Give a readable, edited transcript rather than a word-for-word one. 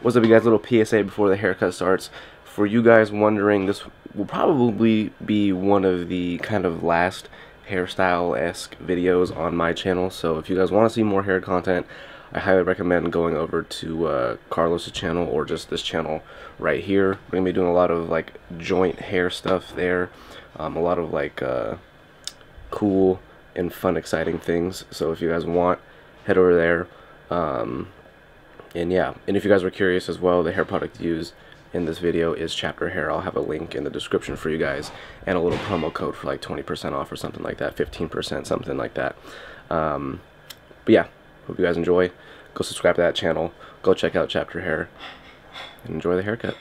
What's up, you guys? Little PSA before the haircut starts. For you guys wondering, this will probably be one of the kind of last hairstyle-esque videos on my channel. So if you guys want to see more hair content, I highly recommend going over to Carlos's channel or just this channel right here. We're gonna be doing a lot of like joint hair stuff there, a lot of like cool and fun, exciting things. So if you guys want, head over there. And yeah, and if you guys were curious as well, the hair product used in this video is Chaptr hair. I'll have a link in the description for you guys and a little promo code for like 20% off or something like that, 15%, something like that. But yeah, hope you guys enjoy. Go subscribe to that channel, go check out Chaptr hair, and enjoy the haircut.